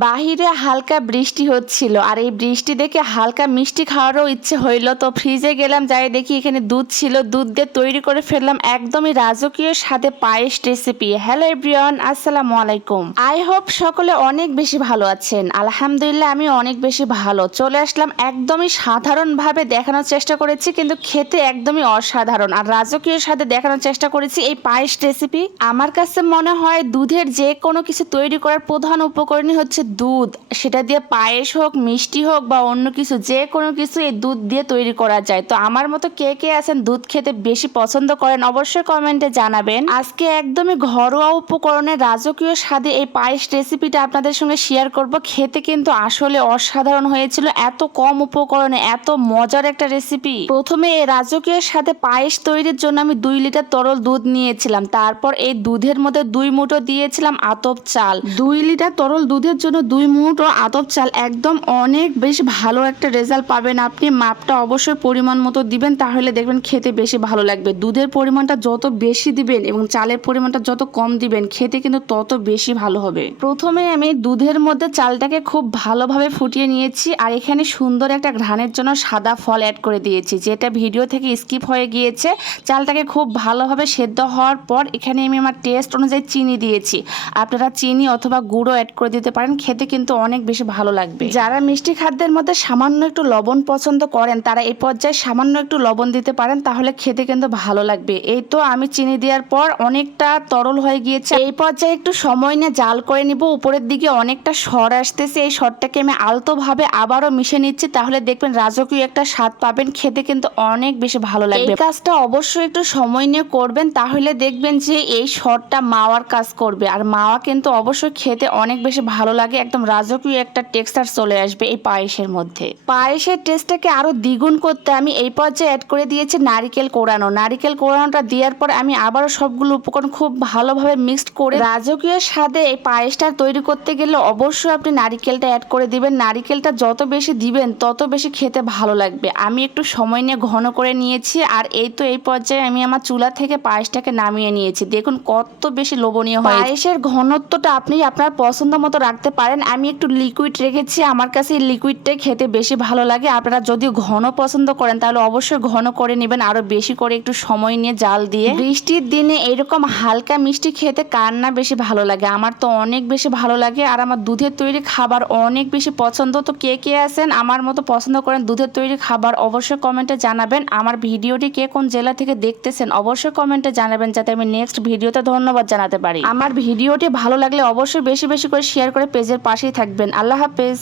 বাহিরে হালকা বৃষ্টি হচ্ছিল আর এই বৃষ্টি দেখে হালকা মিষ্টি খাওয়ারও ইচ্ছে হইল। তো ফ্রিজে গেলাম, যাই দেখি এখানে দুধ ছিল, দুধ দিয়ে তৈরি করে ফেললাম একদমই রাজকীয় স্বাদে পায়েস রেসিপি। হ্যালো এভরিওয়ান, আসসালামু আলাইকুম। আই হোপ সকলে অনেক বেশি ভালো আছেন। আলহামদুলিল্লাহ আমি অনেক বেশি ভালো। চলে আসলাম একদমই সাধারণভাবে দেখানোর চেষ্টা করেছি, কিন্তু খেতে একদমই অসাধারণ আর রাজকীয় স্বাদে দেখানোর চেষ্টা করেছি এই পায়েস রেসিপি। আমার কাছে মনে হয় দুধের যে কোনো কিছু তৈরি করার প্রধান উপকরণই হচ্ছে দুধ। সেটা দিয়ে পায়েস হোক, মিষ্টি হোক বা অন্য কিছু, যে কোনো কিছু এই দুধ দিয়ে তৈরি করা যায়। তো আমার মতো কে কে আছেন দুধ খেতে বেশি পছন্দ করেন অবশ্যই কমেন্টে জানাবেন। আজকে একদমই ঘরোয়া উপকরণে রাজকীয় স্বাদে এই পায়েস রেসিপিটা আপনাদের সঙ্গে শেয়ার করব। খেতে কিন্তু আসলে অসাধারণ হয়েছিল, এত কম উপকরণে এত মজার একটা রেসিপি। প্রথমে এই রাজকীয় স্বাদে পায়েস তৈরির জন্য আমি 2 লিটার তরল দুধ নিয়েছিলাম। তারপর এই দুধের মধ্যে 2 মুঠো দিয়েছিলাম আতপ চাল। 2 লিটার তরল দুধের জন্য 2 মুঠো আতপ চাল একদম অনেক বেশ ভালো একটা রেজাল্ট পাবেন আপনি। মাপটা অবশ্যই পরিমাণ মতো দিবেন, তাহলে দেখবেন খেতে বেশি ভালো লাগবে। দুধের পরিমাণটা যত বেশি দিবেন এবং চালের পরিমাণটা যত কম দিবেন খেতে কিন্তু তত বেশি ভালো হবে। প্রথমে আমি দুধের মধ্যে চালটাকে খুব ভালোভাবে ফুটিয়ে নিয়েছি আর এখানে সুন্দর একটা ঘ্রাণের জন্য সাদা ফল অ্যাড করে দিয়েছি, যেটা ভিডিও থেকে স্কিপ হয়ে গিয়েছে। চালটাকে খুব ভালোভাবে সেদ্ধ হওয়ার পর এখানে আমি আমার টেস্ট অনুযায়ী চিনি দিয়েছি। আপনারা চিনি অথবা গুঁড়ো অ্যাড করে দিতে পারেন, খেতে কিন্তু অনেক বেশি ভালো লাগবে। যারা মিষ্টি খাদ্যের মধ্যে সামান্য একটু লবণ পছন্দ করেন তারা এই পর্যায়ে সামান্য একটু লবণ দিতে পারেন, তাহলে খেতে কিন্তু ভালো লাগবে। এই তো আমি চিনি দেওয়ার পর অনেকটা তরল হয়ে গিয়েছে। এই পর্যায়ে একটু সময় নিয়ে জাল করে নিব। উপরের দিকে অনেকটা সর আসতেছে, এই সরটাকে আমি আলতোভাবে আবারও মিশে নিচ্ছি, তাহলে দেখবেন রাজকীয় একটা স্বাদ পাবেন। খেতে কিন্তু অনেক বেশি ভালো লাগবে। এই কাজটা অবশ্যই একটু সময় নিয়ে করবেন, তাহলে দেখবেন যে এই সরটা মাওয়ার কাজ করবে। আর মাওয়া কিন্তু অবশ্যই খেতে অনেক বেশি ভালো লাগে, একদম রাজকীয় একটা টেক্সচার চলে আসবে এই পায়েসের মধ্যে। পায়েসের টেস্টটাকে আরো দ্বিগুণ করতে আমি এই পর্যায়ে অ্যাড করে দিয়েছি নারিকেল কোড়ানো। নারিকেল কোড়ানোটা দেওয়ার পর আমি আবারও সবগুলো উপকরণ খুব ভালোভাবে মিক্সড করে রাজকীয় স্বাদে এই পায়েসটা তৈরি করতে গেলে অবশ্যই আপনি নারিকেলটা অ্যাড করে দিবেন। নারিকেলটা যত বেশি দিবেন তত বেশি খেতে ভালো লাগবে। আমি একটু সময় নিয়ে ঘন করে নিয়েছি আর এই তো এই পর্যায়ে আমি আমার চুলা থেকে পায়েসটাকে নামিয়ে নিয়েছি। দেখুন কত বেশি লোভনীয় হয়। পায়েসের ঘনত্বটা আপনি আপনার পছন্দ মতো রাখতে পারেন। আমি একটু লিকুইড রেখেছি, আমার কাছে এই লিকুইডটাই খেতে বেশি ভালো লাগে। আপনারা যদি ঘন পছন্দ করেন তাহলে অবশ্যই ঘন করে নেবেন, আরো বেশি করে একটু সময় নিয়ে জাল দিয়ে। বৃষ্টির দিনে এরকম হালকা মিষ্টি খেতে কার না বেশি ভালো লাগে? আমার তো অনেক বেশি ভালো লাগে আর আমার দুধের তৈরি খাবার অনেক বেশি পছন্দ। তো কে কে আছেন আমার মতো পছন্দ করেন দুধের তৈরি খাবার অবশ্যই কমেন্টে জানাবেন। আমার ভিডিওটি কে কোন জেলা থেকে দেখতেছেন অবশ্যই কমেন্টে জানাবেন, যাতে আমি নেক্সট ভিডিওতে ধন্যবাদ জানাতে পারি। আমার ভিডিওটি ভালো লাগলে অবশ্যই বেশি বেশি করে শেয়ার করে পেজের পাশেই থাকবেন। আল্লাহ হাফেজ।